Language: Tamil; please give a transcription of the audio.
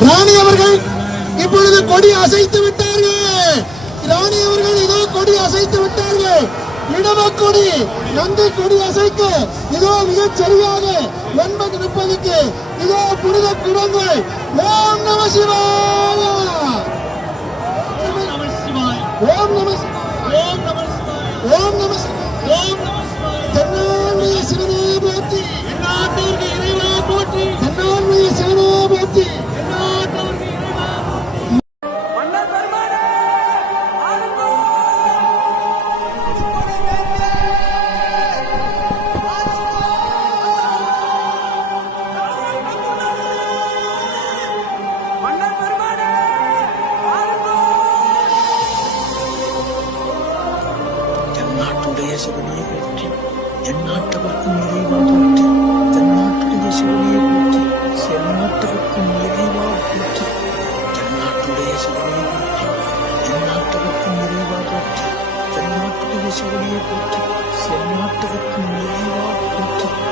ராணி அவர்கள் இப்பொழுது கொடி அசைத்து விட்டார்கள். ராணி அவர்கள் இதோ கொடி அசைத்து விட்டார்கள். இடமக்கொடி நந்தி கொடி அசைக்க இதோ மிகச் சரியாக 9:30க்கு இதோ புனித குடங்கள். ஓம் நம சிவாய, ஓம் நம சிவாய, ஓம் நம சிவாய, ஓம் நம சிவாய, ஓம் நம சிவாய, ஓம் நம சிவாய. தென்னாடுடைய சிவனே போற்றி, எந்நாட்டவர்க்கு இறைவா போற்றி, தென்னாடுடைய சிவனே போற்றி, எந்நாட்டவர்க்கு இறைவா போற்றி. தென்னாட்டுடைய சிவனையை போற்றி, எந்நாட்டவர்க்கும் இறைவா போற்றி, தென்னாட்டுடைய சிவனையை போற்றி, எந்நாட்டவர்க்கும் இறைவா போற்றி, தென்னாட்டுடைய சிவனையை போற்றி, எந்நாட்டவர்க்கும் இறைவா போற்றி, தென்னாட்டுடைய சிவனையை போற்றி, எந்நாட்டவர்க்கும் இறைவா போற்றி.